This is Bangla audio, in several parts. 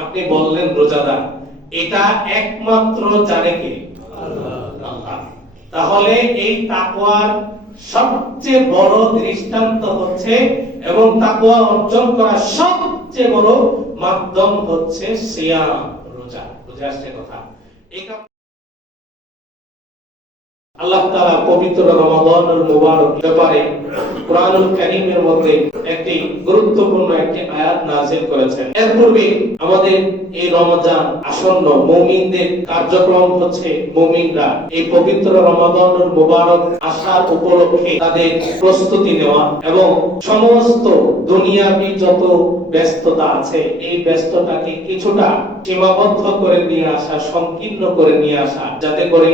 আপনি বললেন রোজাদার, এটা একমাত্র জানে কে? আল্লাহ। তাহলে এই তাকওয়ার সবচেয়ে বড় দৃষ্টান্ত হচ্ছে এবং তাকওয়া অর্জন করার সবচেয়ে বড় মাধ্যম হচ্ছে সিয়াম, রোজা। বুঝে আসছে কথা? আল্লাহ তাআলা পবিত্র রমাদানুল মুবারক ব্যাপারে কুরআনুল কারীমের মধ্যে একটি গুরুত্বপূর্ণ একটি আয়াত নাযিল করেছেন। এর পূর্বে আমাদের এই রমজান আসন্ন, মুমিনদের কার্যক্রম হচ্ছে মুমিনরা এই পবিত্র রমাদানুল মুবারক আসার উপলক্ষে তাদের প্রস্তুতি নেওয়া এবং সমস্ত দুনিয়াবি যত ব্যস্ততা আছে এই ব্যস্ততাকে কিছুটা সীমাবদ্ধ করে নিয়ে আসা, সংকীর্ণ করে নিয়ে আসা, যাতে করে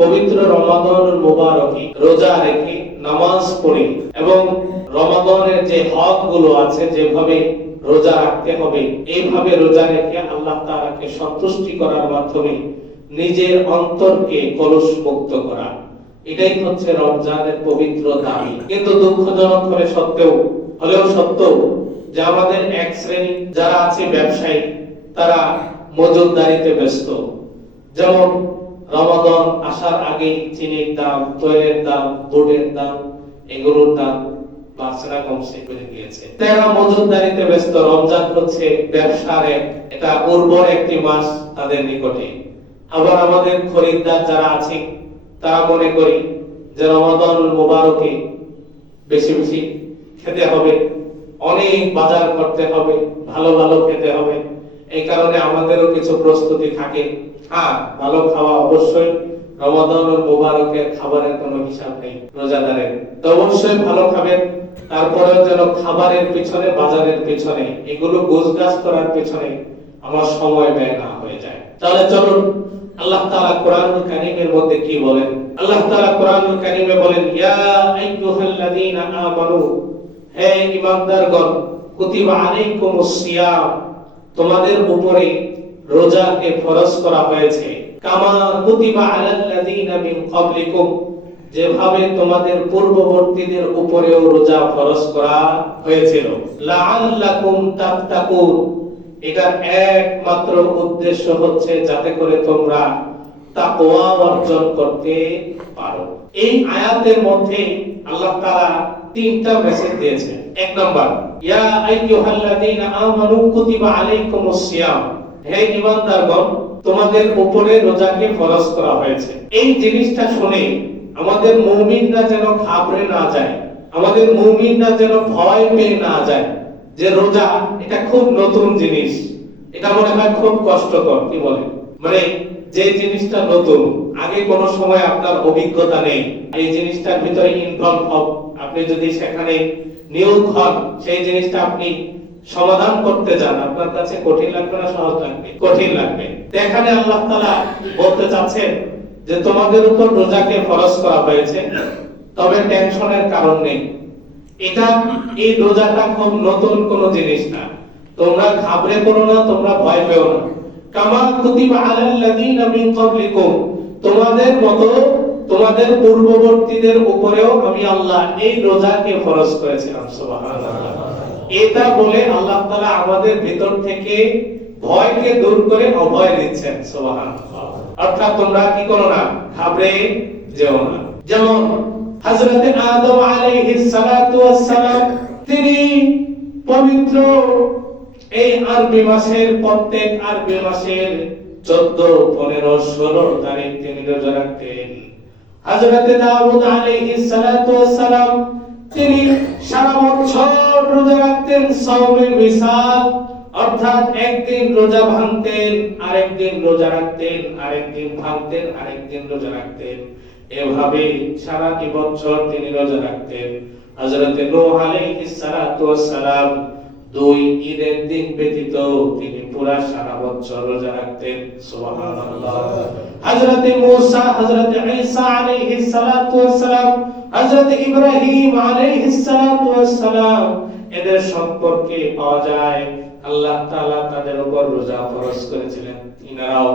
পবিত্র রমাদানুল মুবারকে রোজা রেখে নামাজ পড়ে এবং রমাদানের যে হক গুলো আছে যেভাবে রোজা রাখতে হবে এইভাবে রোজা রেখে আল্লাহ তাআলাকে সন্তুষ্টি করার মাধ্যমে নিজের অন্তরকে কলুষ মুক্ত করা, এটাই হচ্ছে রমজানের পবিত্র দাবি। কিন্তু দুঃখজনক হলেও সত্য যে আমাদের এক শ্রেণী যারা আছে ব্যবসায়ী, তারা মজুদদারিতে ব্যস্ত। যেমন রমাদান আসার আগে চিনির দাম, তৈলের দাম, বুটের দাম, এগুলোর দাম বাসরা কমছে করে দিয়েছে। তারা মজুদদারিতে ব্যস্ত। রমজান হচ্ছে ব্যবসার এটা উর্বর একটি মাস তাদের নিকটে। আবার আমাদের খরিদ্দার যারা আছে তারা মনে করি যে রমাদানুল মুবারকে বেশি বেশি খেতে হবে, অনেক বাজার করতে হবে, ভালো ভালো খেতে হবে। এই কারণে আমাদেরও কিছু প্রস্তুতি থাকে। হ্যাঁ, ভালো খাওয়া অবশ্যই, রমাদানুল মুবারকের খাবারের কোনো হিসাব নেই রোজাদারের, তো অবশ্যই ভালো খাবেন। তারপরেও যেন খাবারের পিছনে, বাজারের পিছনে, এগুলো গোছগাছ করার পিছনে আমার সময় ব্যয় না হয়ে যায়। তাহলে চলুন আল্লাহ তাআলা কোরআনুল কারীমের মধ্যে কি বলেন। আল্লাহ তাআলা কোরআনুল কারীমে বলেন, ইয়া আইয়ুহাল্লাযীনা আমানু, হে ঈমানদারগণ, কুতিবা আলাইকুমুস সিয়াম, তোমাদের উপরে রোজাকে ফরজ করা হয়েছে, কামা কুতিবা আলাল্লাযীনা মিন ক্বাবলিকুম, যেভাবে তোমাদের পূর্ববর্তীদের উপরেও রোজা ফরজ করা হয়েছিল, লাআল্লাকুম তাত্তাকুন, এটার একমাত্র উদ্দেশ্য হচ্ছে যাতে করে তোমরা তাকওয়া অর্জন করতে পারো। এই আয়াতের মধ্যে আল্লাহ তাআলা তিনটা মেসেজ দিয়েছেন। এক নাম্বার, ইয়া আইয়ুহাল্লাযীনা আমানু কুতিবা আলাইকুমুস সিয়াম, হে ঈমানদারগণ, তোমাদের উপরে রোজাকে ফরজ করা হয়েছে। এই জিনিসটা শুনে আমাদের মুমিনরা যেন ঘাবড়ে না যায়, আমাদের মুমিনরা যেন ভয় পেয়ে না যায় যে রোজা এটা খুব নতুন জিনিস, এটা মনে হয় খুব কষ্টকর। কি বলে, মানে যে জিনিসটা নতুন, আগে কোনো সময় আপনার অভিজ্ঞতা নেই, এই জিনিসটার ভিতরে ইনভলভ হন, আপনি যদি সেখানে নিয়োগ হন, সেই জিনিসটা আপনি সমাধান করতে যান, আপনার কাছে কঠিন লাগবে না সহজ লাগবে? কঠিন লাগবে। এখানে আল্লাহ তাআলা বলতে চাচ্ছেন যে তোমাদের উপর রোজাকে ফরজ করা হয়েছে, তবে টেনশনের কারণ নেই। এটা, এই রোজাটা খুব নতুন কোনো জিনিস না, তোমরা ঘাবড়ে পড়ো না, তোমরা ভয় পেও না। কামা কুতিবা আলাল্লাযীনা মিন ক্বাবলিকুম, তোমাদের মতো তোমাদের পূর্ববর্তীদের উপরেও আমি আল্লাহ এই রোজাকে ফরজ করেছিলাম। সুবহানাল্লাহ। এটা বলে আল্লাহ তাআলা আমাদের ভিতর থেকে ভয়কে দূর করে অভয় দিচ্ছেন। সুবহানাল্লাহ। অর্থাৎ তোমরা কি করো না, ঘাবড়ে যেও না। যেমন হযরত আদম আলাইহিস সালাতু ওয়াস সালাম, তিনি পবিত্র এই আরবি মাসের, প্রত্যেক আরবি মাসের 14, 15, 16 তারিখ তিনি রোজা রাখতেন। হযরত দাউদ আলাইহিস সালাতু ওয়াস সালাম, তিনি সারা বছর রোজা রাখতেন, সাওমের মিসাল, অর্থাৎ একদিন রোজা ভাঙতেন, আরেকদিন রোজা রাখতেন, আরেকদিন ভাঙতেন, আরেকদিন রোজা রাখতেন, এভাবে সারাটি বছর তিনি রোজা রাখতেন। হযরত নূহ আলাইহিস সালাতু ওয়াস সালাম 2 ঈদের দিন ব্যতীত তিনি পুরা সারা বছর রোজা রাখতেন। সুবহানাল্লাহ। হযরত মূসা, হযরত ঈসা আলাইহিস সালাতু ওয়াস সালাম, হযরত ইব্রাহিম আলাইহিস সালাতু ওয়াস সালাম, এদের সম্পর্কে পাওয়া যায় আল্লাহ তাআলা তাদের উপর রোজা ফরজ করেছিলেন। ইনারাও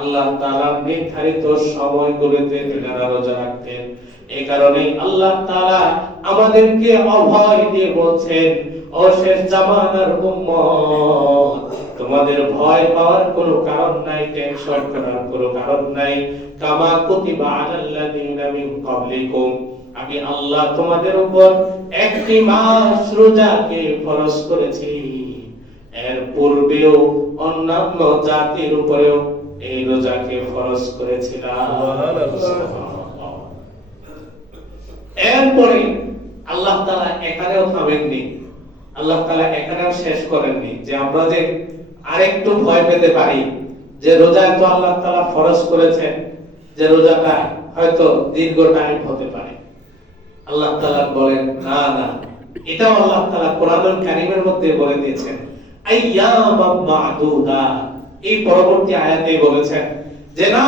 আল্লাহ তাআলা নির্ধারিত সময়গুলোতে তিনারা রোজা রাখতেন। এই কারণে আল্লাহ তাআলা আমাদেরকে অভয় দিয়ে বলছেন, ও শেষ জামানার উম্মত, তোমাদের ভয় পাওয়ার কোনো কারণ নাই, টেনশন করার কোনো কারণ নাই। কামা কুতিবা আলাল্লাযিনা মিন ক্বাবলিকুম, আমি আল্লাহ তোমাদের উপর একটি মাস রোজাকে ফরজ করেছি, এর পূর্বেও অন্যান্য জাতির উপরেও এই রোজাকে ফরজ করেছিলাম। এরপরে আল্লাহ তাআলা এখানেও থামেননি, আল্লাহ তাআলা এখানেও শেষ করেননি যে আমরা যে আরেকটু ভয় পেতে পারি যে রোজা তো আল্লাহ তাআলা ফরজ করেছেন, যে রোজাটা হয়তো দীর্ঘ টাইম হতে পারে। আল্লাহ তাআলা বলেন না না, এটাও আল্লাহ তাআলা কোরআনুল কারীমের মধ্যে বলে দিয়েছেন আইয়ামাম মা'দুদা। এই পরবর্তী আয়াতে বলেছেন যে না,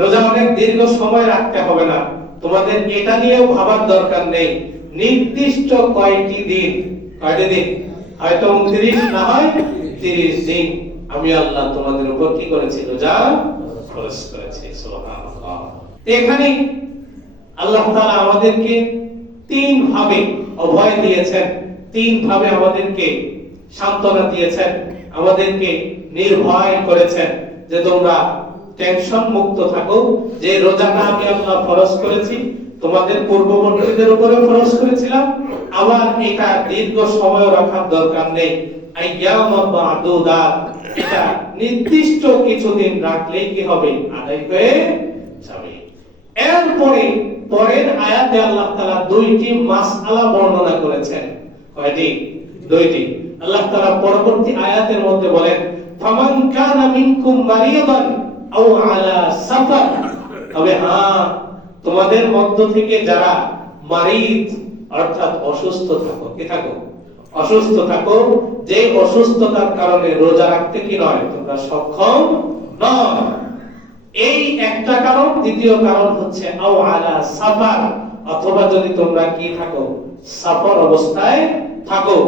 রোজা অনেক দীর্ঘ সময় রাখতে হবে না, তোমাদের এটা নিয়েও ভাবার দরকার নেই। নির্দিষ্ট কয়টি দিন, কয়টি দিন, হয়তো 29 না হয় 30 দিন আমি আল্লাহ তোমাদের উপর কি করেছি, রোজা ফরজ করেছি। সুবহানাল্লাহ। এখানে আল্লাহ তাআলা আমাদেরকে তিন ভাবে অভয় দিয়েছেন, তিন ভাবে আমাদেরকে সান্ত্বনা দিয়েছেন, আমাদেরকে নির্ভয় করেছেন যে তোমরা টেনশন মুক্ত থাকো, যে রোজাটা আমি আল্লাহ ফরজ করেছি, তোমাদের পূর্ববর্তীদের উপরে ফরজ করেছিলাম, আবার এটা দীর্ঘ সময় রাখার দরকার নেই। আইয়ামাম মা'দুদাত, এটা নির্দিষ্ট কিছুদিন রাখলেই কি হবে, আদায় হয়ে যাবে। এরপরে পরের আয়াতে আল্লাহ তাআলা দুইটি মাসআলা বর্ণনা করেছেন। কয়টি? দুইটি। আল্লাহ তাআলা পরবর্তী আয়াতের মধ্যে বলেন ফামান কানা মিনকুম মারিয়াদান আও আলা সাফার, তবে হ্যাঁ, তোমাদের মধ্য থেকে যারা মারিদ অর্থাৎ অসুস্থ থাকো, কি থাকো, অসুস্থ থাকো, যে অসুস্থতার কারণে রোজা রাখতে কি নয়, তোমরা সক্ষম নয়, এই একটা কারণ। দ্বিতীয় কারণ হচ্ছে আও আলা সাফার, অথবা যদি তোমরা কি থাকো, সফর অবস্থায় থাকো,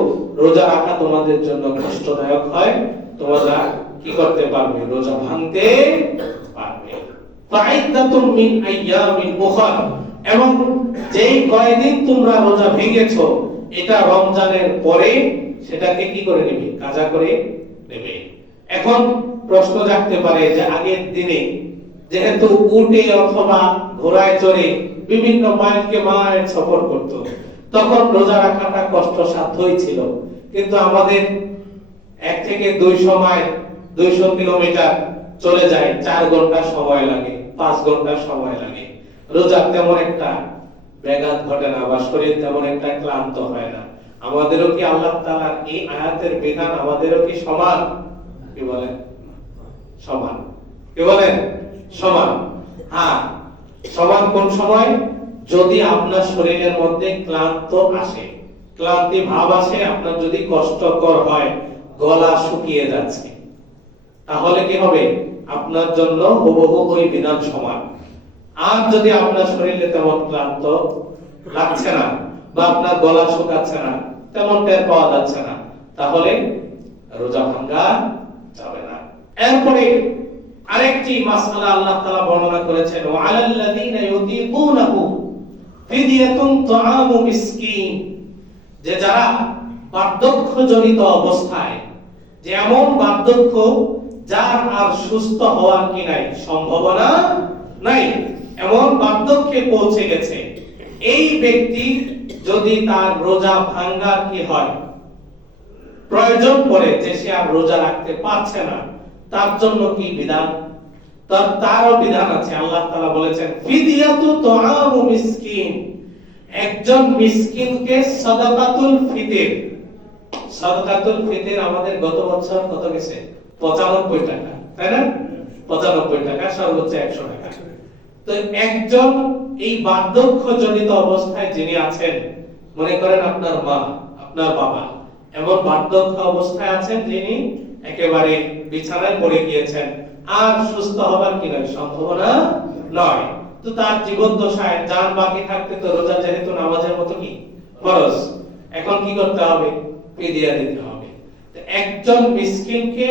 রোজা রাখা তোমাদের জন্য কষ্টদায়ক হয়, তোমরা কি করতে পারবে, রোজা ভাঙতে পারবে। ফাইদাতুম মিন আইয়ামিন উখর, এবং যেই কয়দিন তোমরা রোজা ভেঙেছো এটা রমজানের পরে সেটাকে কি করে নেবে, কাজা করে নেবে। এখন প্রশ্ন জাগতে পারে যে আগের দিনে যেহেতু উটে অথবা ঘোড়ায় চড়ে বিভিন্ন মাইলকে মাইল সফর করত, তখন রোজা রাখাটা কষ্টসাধ্যই ছিল, কিন্তু আমাদের 1 থেকে 200 মাইল 200 কিলোমিটার চলে যায়, 4 ঘন্টা সময় লাগে, 5 ঘন্টা সময় লাগে, রোজা তেমন একটা ব্যাঘাত ঘটে না বা শরীর তেমন একটা ক্লান্ত হয় না। আমাদেরও কি আল্লাহ তাআলার এই আয়াতের বিধান আমাদেরও কি সমান? কি বলেন? সমান। কি বলেন? সমান। হ্যাঁ, সমান কোন সময়? যদি আপনার শরীরের মধ্যে ক্লান্ত আসে, ক্লান্তি ভাব আসে, আপনার যদি কষ্টকর হয়, গলা শুকিয়ে যাচ্ছে, তাহলে কি হবে, আপনার জন্য হুবহু ওই বিধান সমান। আর যদি আপনার শরীরে তেমন ক্লান্ত লাগছে না বা আপনার গলা শুকাচ্ছে না, তেমন টের পাওয়া যাচ্ছে না, তাহলে রোজা ভাঙা যাবে না। এরপরে আরেকটি মাসআলা আল্লাহ তাআলা বর্ণনা করেছেন ওয়া আলাল্লাযিনা ইউতিকুনাহু ফিদিয়াতুন তুআমু মিসকিন, যে যারা বার্ধক্যজনিত অবস্থায়, যে এমন বার্ধক্য যার আর সুস্থ হওয়ার কি নাই, সম্ভাবনা নাই, এমন বার্ধক্যে পৌঁছে গেছে, এই ব্যক্তি যদি তার রোজা ভাঙার কি হয়, প্রয়োজন পড়ে যে সে আর রোজা রাখতে পারছে না, তার জন্য কি বিধান, তারও বিধান আছে। আল্লাহ তাআলা বলেছেন ফিদিয়াতু তুআমু মিসকিন, একজন মিসকিনকে সাদাকাতুল ফিতর, সাদাকাতুল ফিতর আমাদের গত বছর কত গেছে, 95 টাকা, তাই না? 95 টাকা, সর্বোচ্চ 100 টাকা। তো একজন এই বার্ধক্যজনিত অবস্থায় যিনি আছেন, মনে করেন আপনার মা, আপনার বাবা এমন বার্ধক্য অবস্থায় আছেন যিনি একেবারে বিছানায় পড়ে গিয়েছেন, আর সুস্থ হবার কি নয়, সম্ভাবনা নয়, তো তার জীবদ্দশায় জান বাকি থাকতে তো রোজা যেহেতু নামাজের মতো কি ফরজ, এখন কি করতে হবে, ফিদিয়া দিতে হবে। তো একজন মিসকিনকে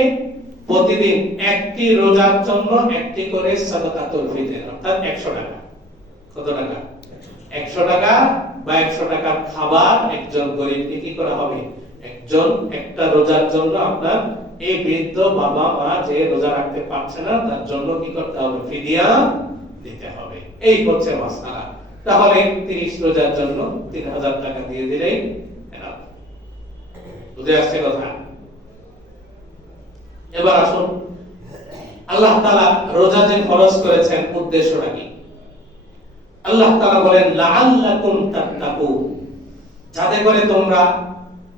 প্রতিদিন একটি রোজার জন্য একটি করে সাদাকাতুল ফিতর অর্থাৎ 100 টাকা, কত টাকা, 100 টাকা বা 100 টাকার খাবার একজন গরিবকে কি করা হবে, একজন একটা রোজার জন্য আপনার এই বৃদ্ধ বাবা মা যে রোজা রাখতে পারছে না তার জন্য কি করতে হবে? ফিদিয়া দিতে হবে। এই হচ্ছে মাসআলা। তাহলে 30 রোজার জন্য 3000 টাকা দিয়ে দিলেই এনাফ। বুঝে আসছে কথা? এবার আসুন, আল্লাহ তাআলা রোজা যে ফরজ করেছেন উদ্দেশ্যটা কি? আল্লাহ তাআলা বলেন লাআল্লাকুম তাত্তাকুন, যাতে করে তোমরা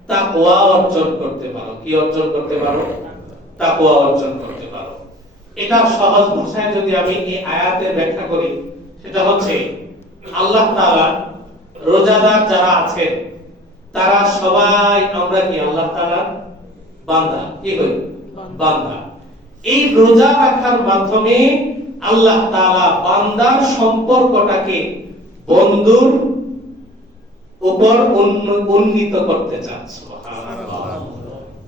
তাকওয়া অর্জন করতে পারো। কি অর্জন করতে পারো? তাকওয়া অর্জন করতে পারো। এটা সহজ ভাষায় যদি আমি এই আয়াতের ব্যাখ্যা করি, সেটা হচ্ছে আল্লাহ তাআলা রোজাদার যারা আছেন তারা সবাই আমরা কি আল্লাহ তাআলার বান্দা। কি হই? বান্দা। এই রোজা রাখার মাধ্যমে আল্লাহ তাআলা বান্দার সম্পর্কটাকে বন্ধুর উপর উন্নীত করতে চান। সুবহানাল্লাহ।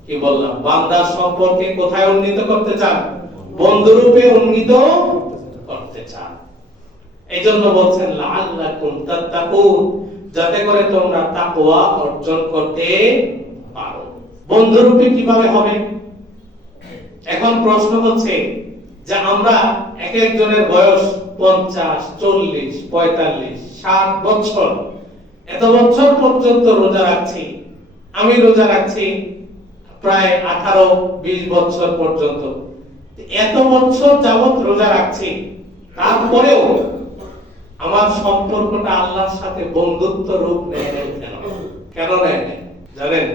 কি বললাম? বান্দার সম্পর্কে কোথায় উন্নীত করতে চান? বন্ধুরূপে উন্নীত করতে চান। এইজন্য বলছেন লাআল্লাকুম তাত্তাকুন, যাতে করে তোমরা তাকওয়া অর্জন করতে পারো। বন্ধুরূপে কিভাবে হবে? এখন প্রশ্ন হচ্ছে যে আমরা এক একজনের বয়স 50, 40, 45, 60 বছর, এত বছর পর্যন্ত রোজা রাখছি। আমি রোজা রাখছি প্রায় 18-20 বছর পর্যন্ত। এত বছর যাবত রোজা রাখছি, তারপরেও আমার সম্পর্কটা আল্লাহর সাথে বন্ধুত্ব রূপ নেয় নাই। কেন নেয় নাই জানেন?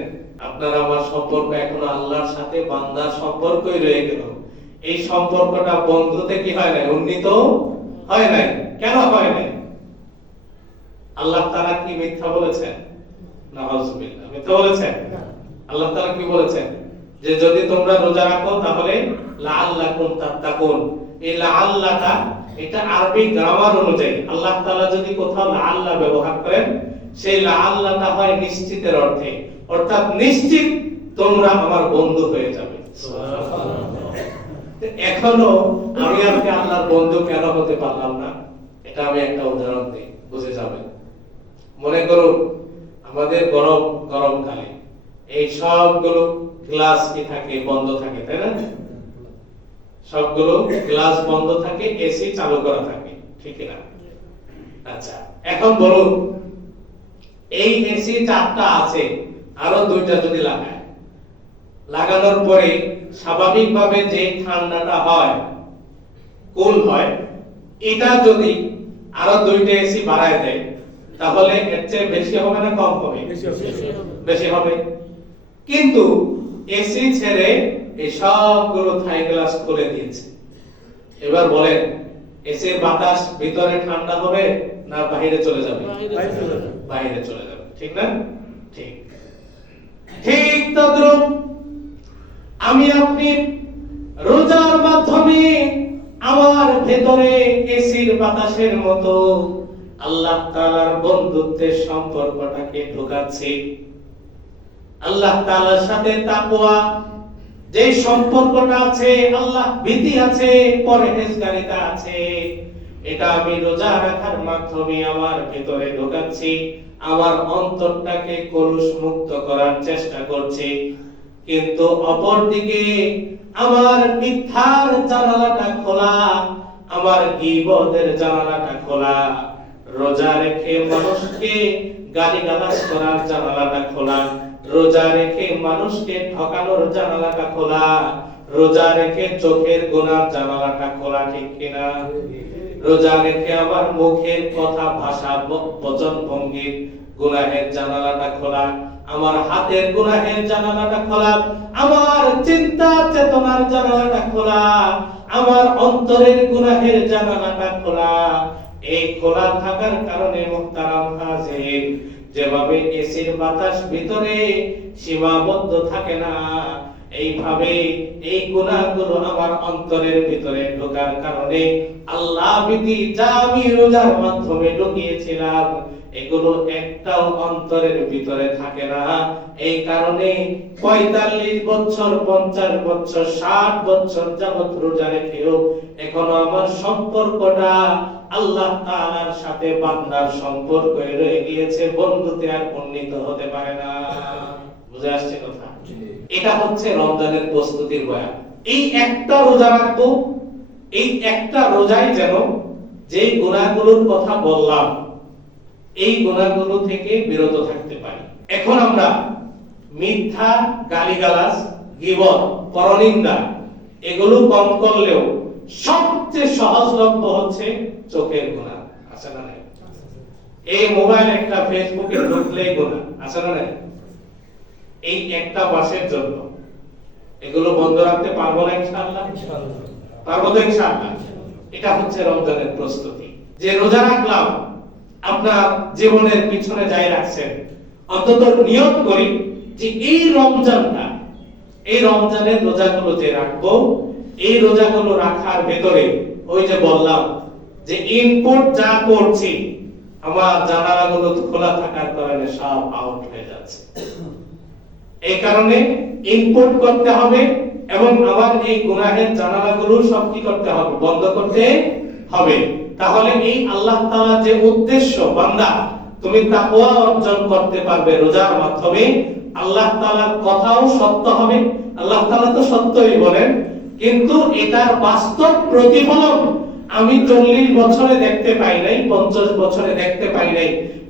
আপনার আমার সম্পর্ক এখনো আল্লাহর সাথে বান্দার সম্পর্কই রয়ে গেল। এই সম্পর্কটা বন্ধুতে কি হয় নাই? উন্নীত হয় নাই। কেন হয় নাই? আল্লাহ তাআলা কি মিথ্যা বলেছেন? নাউযুবিল্লাহ, মিথ্যা বলেছেন? আল্লাহ তাআলা কি বলেছেন? যে যদি তোমরা রোজা রাখো তাহলে লাআল্লাকুম তাত্তাকুন। এই লাআল্লাটা এটা আরবি গ্রামার অনুযায়ী আল্লাহ তাআলা যদি কোথাও লাআল্লা ব্যবহার করেন, সেই লাআল্লাটা হয় নিশ্চিতের অর্থে, অর্থাৎ নিশ্চিত তোমরা আমার বন্ধু হয়ে যাবে। সুবহানাল্লাহ। এখনো আমি আপনি আল্লাহর বন্ধু কেন হতে পারলাম না? এটা আমি একটা উদাহরণ দিই, বুঝে যাবেন। মনে করুন আমাদের গরমকালে এই সবগুলো গ্লাস কি থাকে? বন্ধ থাকে, তাই না? সবগুলো গ্লাস বন্ধ থাকে, এসি চালু করা থাকে, ঠিক না? আচ্ছা, এখন বলুন এই এসি 4টা আছে, আরো 2টা যদি লাগানোর পরে স্বাভাবিকভাবে যে ঠান্ডাটা হয়, কুল হয়, এটা যদি আরো 2টা এসি বাড়ায় দেয় তাহলে এর চেয়ে বেশি হবে না কম হবে? বেশি হবে। কিন্তু এসি ছেড়ে এই সবগুলো থাই গ্লাস খুলে দিয়েছে। এবার বলেন এসির বাতাস ভিতরে ঠান্ডা হবে না বাইরে চলে যাবে? বাইরে চলে যাবে, ঠিক না? ঠিক। ঠিক তদ্রূপ আমি আপনি রোজার মাধ্যমে আমার ভেতরে এসির বাতাসের মতো আল্লাহ তাআলার বন্ধুত্বের সম্পর্কটাকে ঢোকাচ্ছি। আল্লাহ তাআলার সাথে তাকওয়া যে সম্পর্কটা আছে, আল্লাহ ভীতি আছে, পরহেজগারিতা আছে, এটা আমি রোজা রাখার মাধ্যমে আমার ভেতরে ঢোকাচ্ছি। আমার অন্তরটাকে কলুষ মুক্ত করার চেষ্টা করছি। কিন্তু অপরদিকে আমার মিথ্যার জানালাটা খোলা, আমার গীবতের জানালাটা খোলা, রোজা রেখে মানুষকে গালিগালাজ করার জানালাটা খোলা, রোজা রেখে মানুষকে ঠকানোর জানালাটা খোলা, রোজা রেখে চোখের গুনার জানালাটা খোলা, ঠিক কিনা? রোজা রেখে আমার মুখের কথা, ভাষা, বচন ভঙ্গির গুনাহের জানালাটা খোলা, আমার হাতের গুনাহের জানালাটা খোলা, আমার চিন্তা চেতনার জানালাটা খোলা, আমার অন্তরের গুনাহের জানালাটা খোলা। এই খোলা থাকার কারণে মুহতারাম হাজির, যেভাবে এসির বাতাস ভিতরে সীমাবদ্ধ থাকে না, এইভাবে এই গুনাহগুলো আমার অন্তরের ভিতরে ঢোকার কারণে আল্লাহ ভীতি যা আমি রোজার মাধ্যমে ঢুকিয়েছিলাম এগুলো একটাও অন্তরের ভিতরে থাকে না। এই কারণে 45 বছর, 50 বছর, 60 বছর যাবত রোজা রেখেও এখনো আমার সম্পর্কটা আল্লাহ তাআলার সাথে বান্দার সম্পর্ক রয়ে গিয়েছে, বন্ধুতে আর উন্নীত হতে পারে না। বুঝে আসছে কথা? এটা হচ্ছে রমজানের প্রস্তুতির বয়ান। এই একটা রোজা রাখবো, এই একটা রোজায় যেন যে গুনাহগুলোর কথা বললাম এই গুনাহগুলো থেকে বিরত থাকতে পারি। এখন আমরা মিথ্যা, গালিগালাজ, গীবত, পরনিন্দা এগুলো কম করলেও সবচেয়ে সহজলভ্য হচ্ছে চোখের গুনাহ। আছে না নাই? এই মোবাইল একটা, ফেসবুকে ঢুকলেই গুনাহ। আছে না নাই? এই একটা মাসের জন্য এগুলো বন্ধ রাখতে পারবো না ইনশাআল্লাহ? পারবো তো ইনশাআল্লাহ? এটা হচ্ছে রমজানের প্রস্তুতি। যে রোজা রাখলাম, আপনার জীবনের পিছনে যাই রাখছেন, অন্তত নিয়ত করি যে এই রমজানটা, এই রমজানের রোজাগুলো যে রাখবো, এই রোজাগুলো রাখার ভেতরে ওই যে বললাম যে ইনপুট যা করছি আমার জানালাগুলো খোলা থাকার কারণে সব আউট হয়ে যাচ্ছে। এই কারণে ইনপুট করতে হবে এবং আমার এই গুনাহের জানালাগুলো সব কি করতে হবে? বন্ধ করতে হবে। তাহলে এই আল্লাহ তাআলা যে উদ্দেশ্য, বান্দা তুমি তাকওয়া অর্জন করতে পারবে রোজার মাধ্যমে, আল্লাহ তাআলার কথাও সত্য হবে। আল্লাহ তাআলা তো সত্যই বলেন, কিন্তু এটার বাস্তব প্রতিফলন আমি 40 বছরে দেখতে পাই নাই, 50 বছরে দেখতে পাই নাই,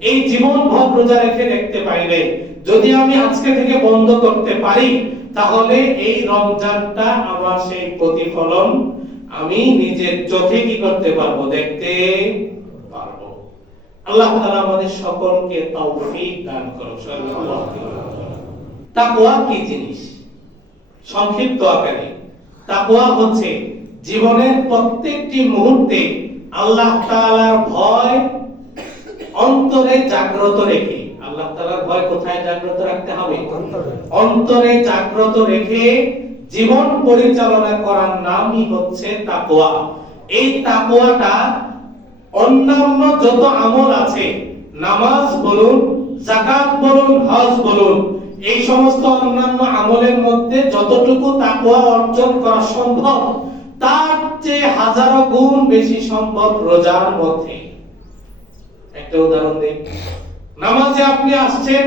এই জীবন ভর রোজা রেখে দেখতে পাই নাই। যদি আমি আজকে থেকে বন্ধ করতে পারি তাহলে এই রমজানটা আমার সেই প্রতিফলন আমি নিজের চোখে কি করতে পারবো? দেখতে পারবো। আল্লাহ তাআলা আমাদের সকলকে তৌফিক দান করুন। তাকওয়া কি জিনিস? সংক্ষিপ্ত আকারে তাকওয়া হচ্ছে জীবনের প্রত্যেকটি মুহূর্তে আল্লাহ তাআলার ভয় অন্তরে জাগ্রত রেখে, আল্লাহ তাআলার ভয় কোথায় জাগ্রত রাখতে হবে? অন্তরে জাগ্রত রেখে জীবন পরিচালনা করার নামই হচ্ছে তাকওয়া। এই তাকওয়াটা অন্যান্য যত আমল আছে, নামাজ বলুন, যাকাত বলুন, হজ বলুন, এই সমস্ত অন্যান্য আমলের মধ্যে যতটুকু তাকওয়া অর্জন করা সম্ভব তার চেয়ে হাজারো গুণ বেশি সম্ভব রোজার মধ্যে। একটা উদাহরণ দেই। নামাজে আপনি আসছেন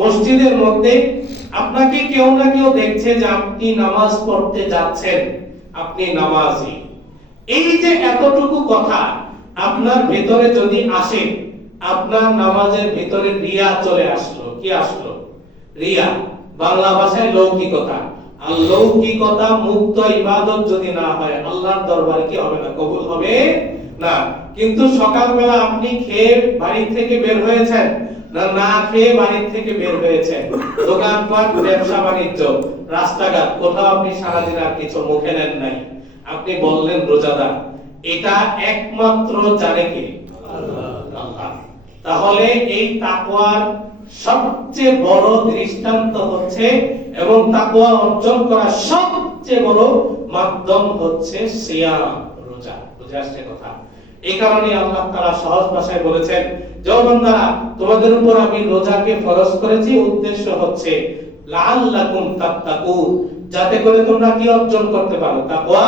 মসজিদের মধ্যে, আপনাকে কেউ না কেউ দেখছে যে আপনি নামাজ পড়তে যাচ্ছেন, আপনি নামাজি। এই যে এতটুকু কথা আপনার ভেতরে যদি আসে, আপনার নামাজের ভেতরে রিয়া চলে আসলো। কি আসলো? রিয়া, বাংলা ভাষায় লৌকিকতা। আর লৌকিকতা মুক্ত ইবাদত যদি না হয় আল্লাহর দরবারে কি হবে না? কবুল হবে না। কিন্তু সকালবেলা আপনি খেয়ে বাড়ি থেকে বের হয়েছেন, না খেয়ে বাড়ি থেকে বের হয়েছেন, দোকানপাট, ব্যবসা বাণিজ্য, রাস্তাঘাট, কোথাও আপনি সারাদিন আর কিছু মুখে নেন নাই, আপনি বললেন রোজাদার। এটা একমাত্র জানে কে? আল্লাহ। তাহলে এই তাকওয়ার সবচেয়ে বড় দৃষ্টান্ত হচ্ছে এবং তাকওয়া অর্জন করার সবচেয়ে বড় মাধ্যম হচ্ছে সিয়াম, রোজা। বুঝে আসছে কথা? এই কারণে আল্লাহ তাআলা সহজ ভাষায় বলেছেন, যে বান্দারা তোমাদের উপর আমি রোজাকে ফরজ করেছি, উদ্দেশ্য হচ্ছে লাআল্লাকুম তাত্তাকুন, যাতে করে তোমরা কি অর্জন করতে পারো? তাকওয়া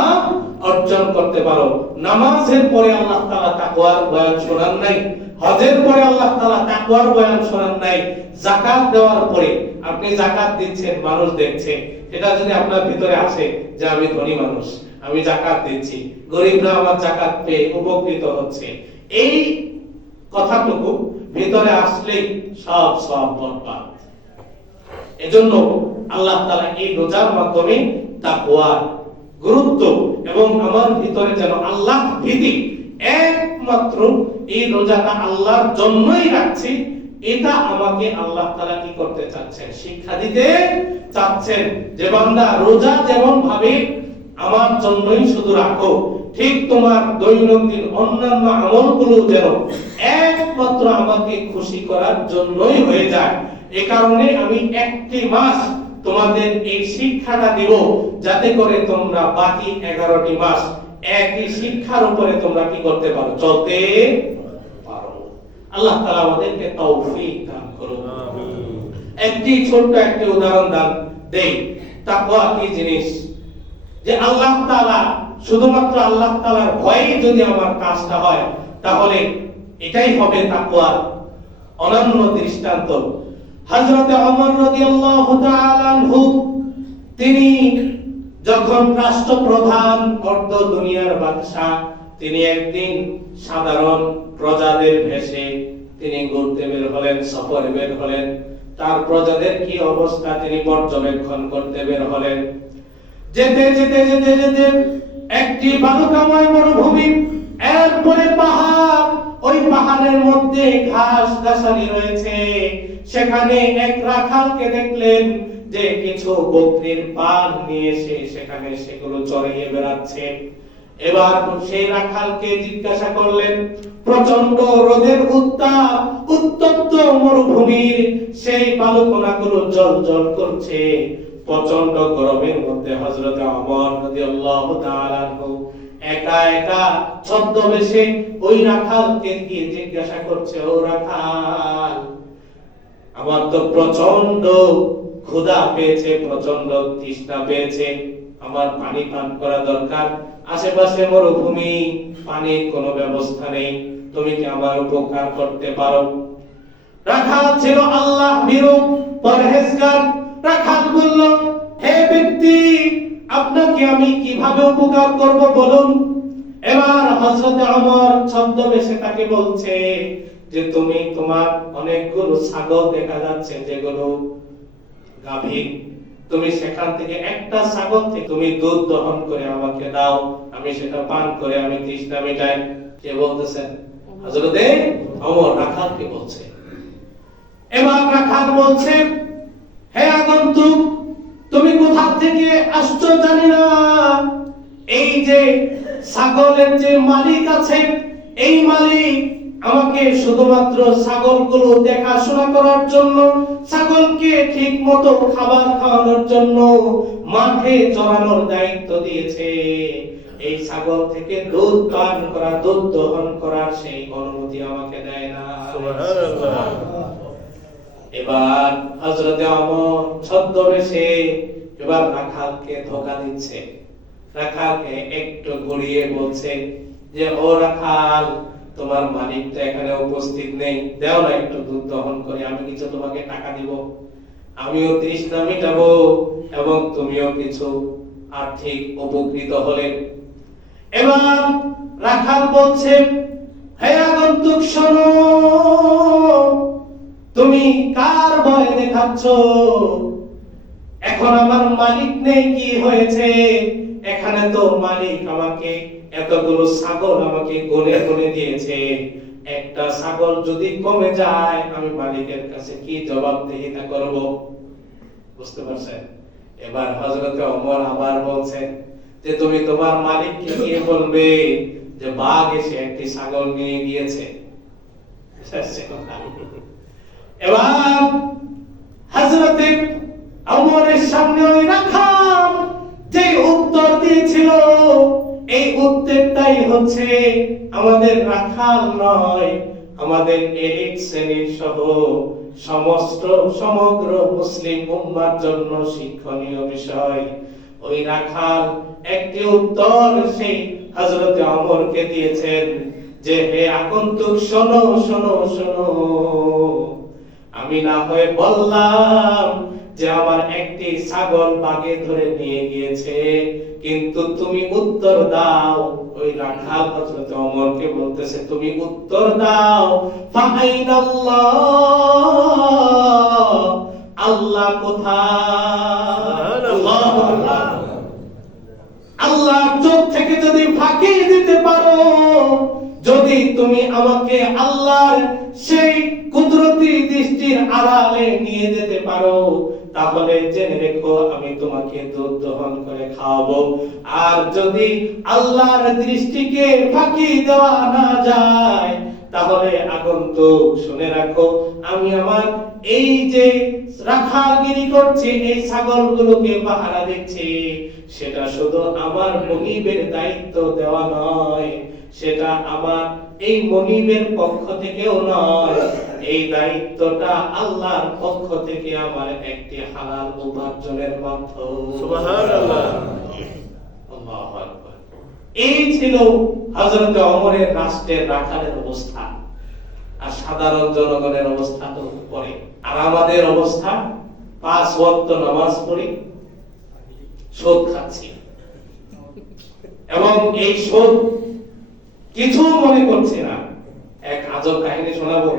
অর্জন করতে পারো। নামাজের পরে আল্লাহ তাআলা তাকওয়ার বয়ান শোনান নাই, হজের পরে আল্লাহ তাআলা তাকওয়ার বয়ান শোনান নাই, যাকাত দেওয়ার পরে আপনি যাকাত দিচ্ছেন, মানুষ দেখছে, এটা যদি আপনার ভিতরে আসে যে আমি ধনী মানুষ, আমি যাকাত দিচ্ছি, গরিবরা আমার যাকাত পেয়ে উপকৃত হচ্ছে, এই কথাটুকু ভিতরে আসলেই সব বরবাদ। এজন্য আল্লাহ তাআলা এই রোজার মাধ্যমে তাকওয়ার গুরুত্ব এবং আমার ভিতরে যেন আল্লাহ ভীতি, একমাত্র এই রোজাটা আল্লাহর জন্যই রাখছি, এটা আমাকে আল্লাহ তাআলা কি করতে চাচ্ছেন? শিক্ষা দিতে চাচ্ছেন যে বান্দা রোজা যেমন ভাবে আমার জন্যই শুধু রাখো, ঠিক তোমার দৈনন্দিন অন্যান্য আমলগুলো যেন একমাত্র আমাকে খুশি করার জন্যই হয়ে যায়। এই কারণে আমি একটি মাস তোমাদের এই শিক্ষাটা দিব, যাতে করে তোমরা বাকি 11টি মাস একই শিক্ষার উপরে তোমরা কি করতে পারো? চলতে পারো। আল্লাহ তাআলা আমাদেরকে তৌফিক দান করুন। একটি ছোট্ট একটি উদাহরণ দেই। তাকওয়া কি জিনিস? যে আল্লাহ তাআলা, শুধুমাত্র আল্লাহ তাআলার ভয়ে যদি আমার কাজটা হয় তাহলে এটাই হবে তাকওয়ার অনন্য দৃষ্টান্ত। হযরত ওমর রাদিয়াল্লাহু তাআলা আনহু তিনি যখন রাষ্ট্রপ্রধান, অর্ধ দুনিয়ার বাদশাহ, তিনি একদিন সাধারণ প্রজাদের ভেষে তিনি ঘুরতে বের হলেন, সফরে বের হলেন। তার প্রজাদের কি অবস্থা তিনি পর্যবেক্ষণ করতে বের হলেন। যেতে যেতে যেতে যেতে একটি বালুকাময় মরুভূমি, এরপরে পাহাড়, ওই পাহাড়ের মধ্যে ঘাস গাছালি রয়েছে। সেখানে এক রাখালকে দেখলেন যে কিছু বকরির পাল নিয়ে এসে সেখানে সেগুলো চড়িয়ে বেড়াচ্ছে। এবার সেই রাখালকে জিজ্ঞাসা করলেন, প্রচন্ড রোদের উত্তাপ, উত্তপ্ত মরুভূমির সেই বালুকণাগুলো জ্বলজ্বল করছে। প্রচন্ড গরমের মধ্যে হযরত ওমর রাদিয়াল্লাহু তাআলা আনহু একা একা ছদ্মবেশে ওই রাখালকে গিয়ে জিজ্ঞাসা করছে, ও রাখাল, আমার তো প্রচন্ড ক্ষুধা পেয়েছে, প্রচন্ড তৃষ্ণা পেয়েছে, আমার পানি পান করা দরকার। আশেপাশে মরুভূমি, পানির কোনো ব্যবস্থা নেই, তুমি কি আমার উপকার করতে পারো? রাখাল ছিল আল্লাহ ভীরু, পরহেজগার। রাখাল বলল, হে ব্যক্তি, আপনাকে আমি কিভাবে উপকার করব বলুন। এবার হযরত ওমর ছদ্মবেশে তাকে বলছে যে তুমি, তোমার অনেকগুলো ছাগল দেখা যাচ্ছে যেগুলো গাভীর, তুমি সেখান থেকে একটা ছাগল থেকে তুমি দুধ দহন করে আমাকে দাও, আমি সেটা পান করে আমি তৃষ্ণা মেটাই। কে বলতেছেন? হযরত ওমর রাখালকে বলছে। এবার রাখাল বলছে, হে আগন্তুক, তুমি কোথা থেকে আসছো জানি না, এই যে ছাগলের যে মালিক আছে, এই মালিক আমাকে শুধুমাত্র ছাগলগুলো দেখাশোনা করার জন্য, ছাগলকে ঠিক মতো খাবার খাওয়ানোর জন্য মাঠে চড়ানোর দায়িত্ব দিয়েছে। এই ছাগল থেকে দুধ পান করা, দুধ দহন করার সেই অনুমতি আমাকে দেয় না। সুবহানাল্লাহ। এবার হযরতে ওমর ছদ্মবেশে এবার রাখালকে ধোঁকা দিচ্ছে। রাখালকে একটু ঘুরিয়ে বলছে যে, ও রাখাল, তোমার মালিক তো এখানে উপস্থিত নেই, দাও না একটু দুধ দহন করে, আমি কিছু তোমাকে টাকা দিব, আমিও তৃষ্ণা মিটাবো এবং তুমিও কিছু আর্থিক উপকৃত হলে। এবার রাখাল বলছে, হে আগন্তুক শোনো, তুমি কার ভয় দেখাচ্ছ? এখন আমার মালিক নেই, কি হয়েছে? এখানে তো মালিক আমাকে এতগুলো ছাগল আমাকে গনে গনে দিয়েছে, একটা ছাগল যদি কমে যায় আমি মালিকের কাছে কি জবাবদিহিতা করব? বুঝতে পারছেন? এবার হযরত ওমর আবার বলছেন যে, তুমি তোমার মালিককে গিয়ে বলবে যে বাঘ এসে একটি ছাগল নিয়ে গিয়েছে। এবার হযরতে ওমরের সামনে ওই রাখাল যে উত্তর দিয়েছিল, এই উত্তরটাই হচ্ছে আমাদের রাখাল নয়, আমাদের এলিট শ্রেণীর সহ সমগ্র মুসলিম উম্মার জন্য শিক্ষণীয় বিষয়। ওই রাখাল একটি উত্তর সেই হযরত ওমরকে দিয়েছেন যে, হে আগন্তুক শোনো শোনো শোনো, আমি না হয় বললাম যে আমার একটি ছাগল বাগে ধরে নিয়ে গিয়েছে, কিন্তু তুমি উত্তর দাও। ওই রাখাল হযরত ওমরকে বলতেছে, তুমি উত্তর দাও, ফাআইনাল্লাহ, আল্লাহ কোথায়? আল্লাহু আকবার। আল্লাহর চোখ থেকে যদি ফাঁকি দিতে পারো, যদি তুমি আমাকে আল্লাহর সেই কুদরতি দৃষ্টির আড়ালে নিয়ে যেতে পারো, তাহলে জেনে রেখো আমি তোমাকে দুধ দহন করে খাওয়াবো। আর যদি আল্লাহর দৃষ্টিকে ফাঁকি দেওয়া না যায়, তাহলে আগন্তুক শুনে রাখো, আমি আমার এই যে রাখালগিরি করছি, এই ছাগলগুলোকে পাহারা দিচ্ছি, সেটা শুধু আমার মনিবের দায়িত্ব দেওয়া নয়, সেটা আমার এই মনিবের পক্ষ থেকেও নয়, এই দায়িত্বটা আল্লাহর পক্ষ থেকে আমার একটি হালাল উপার্জনের মাধ্যম। সুবহানাল্লাহ, আল্লাহু আকবার। এই ছিল হযরত ওমরের রাষ্ট্রের রাখালের অবস্থা। আর সাধারণ জনগণের অবস্থা তো পরে। আর আমাদের অবস্থা, 5 ওয়াক্ত নামাজ পড়ি, সুদ খাচ্ছি, এবং এই সুদ কিছু মনে করছি না। এক আজব কাহিনী শোনাবো,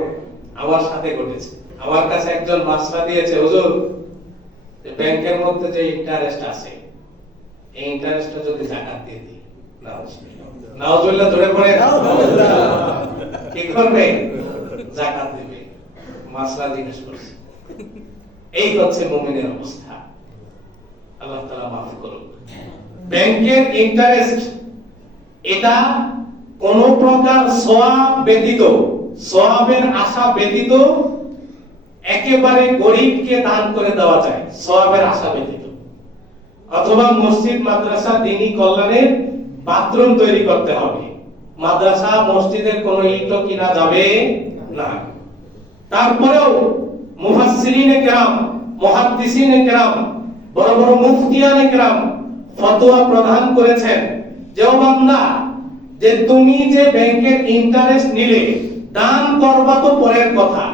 আমার সাথে ঘটেছে। আমার কাছে একজন মাসলা দিয়েছে, হুজুর ব্যাংকের মধ্যে যে ইন্টারেস্ট আছে, এই ইন্টারেস্টটা যদি জাকাত দিয়ে দিই, নাউজুবিল্লাহ ধরে পড়ে কি করবে? জাকাত দিবে। মাসলা জিজ্ঞেস করছে। এই হচ্ছে মুমিনের অবস্থা। আল্লাহ তাআলা মাফ করুন। ব্যাংকের ইন্টারেস্ট এটা কোন প্রকার সওয়াব ব্যতীত, সওয়াবের আশা ব্যতীত একেবারে গরিবকে দান করে দেওয়া যায়, সওয়াবের আশা ব্যতীত। অথবা মসজিদ মাদ্রাসা দ্বীনি কল্যাণের বাথরুম তৈরি করতে হবে, মাদ্রাসা মসজিদের কোন ইটও কিনা যাবে না। তারপরেও মুফাসসিরিনে কেরাম, মুহাদ্দিসিনে কেরাম, বড় বড় মুফতিয়ানে কেরাম ফতোয়া প্রদান করেছেন যে ও বান্দা, যে তুমি যে ব্যাংকের ইন্টারেস্ট নিলে, দান করবা তো পরের কথা,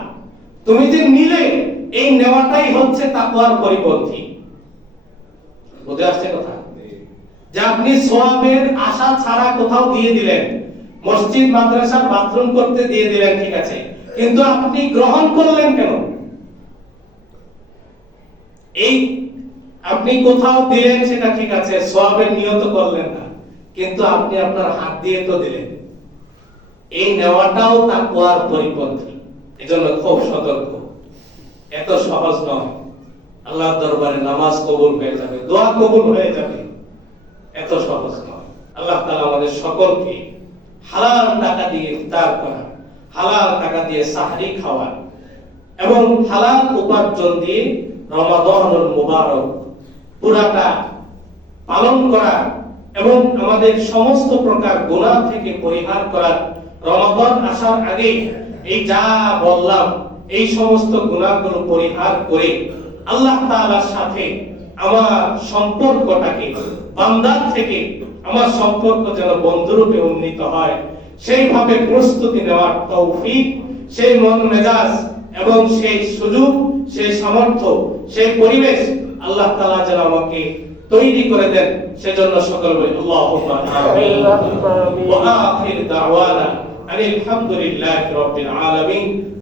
তুমি যে নিলে এই নেওয়াটাই হচ্ছে তাকওয়ার পরিপন্থী। বুঝে আসছে কথা? যে আপনি সওয়াবের আশা ছাড়া কোথাও দিয়ে দিলেন, মসজিদ মাদ্রাসার বাথরুম করতে দিয়ে দিলেন, ঠিক আছে, কিন্তু আপনি গ্রহণ করলেন কেন? এই আপনি কোথাও দিলেন সেটা ঠিক আছে, সওয়াবের নিয়ত করলেন না, কিন্তু আপনি আপনার হাত দিয়ে তো দিলেন। এই নেওয়াটাও তাকওয়ার পরিপন্থী। এজন্য খুব সতর্ক। এত সহজ নয়। আল্লাহর দরবারে নামাজ কবুল হয়ে যাবে, দোয়া কবুল হয়ে যাবে, এত সহজ নয়। আল্লাহ তাআলা আমাদের সকলকে হালাল টাকা দিয়ে ইফতার করা, হালাল টাকা দিয়ে সাহরি খাওয়া এবং হালাল উপার্জন দিয়ে রমাদানুল মুবারক পুরাটা পালন করা এবং আমাদের সমস্ত প্রকার গুনাহ থেকে পরিহার করার, রমাদান আসার আগে এই যা বললাম এই সমস্ত গুনাহগুলো পরিহার করে আল্লাহ তাআলার সাথে আমার সম্পর্কটাকে, বান্দার থেকে আমার সম্পর্ক যেন বন্ধুরূপে উন্নীত হয়, সেইভাবে প্রস্তুতি নেওয়ার তৌফিক, সেই মন মেজাজ এবং সেই সুযোগ, সেই সামর্থ্য, সেই পরিবেশ আল্লাহ তাআলা যেন আমাকে তৈরি করে দেন। সেজন্য সকল বলি আল্লাহুম্মা আমিন। ওয়া আখির দাওয়ানা আলহামদুলিল্লাহি রাব্বিল আলামিন।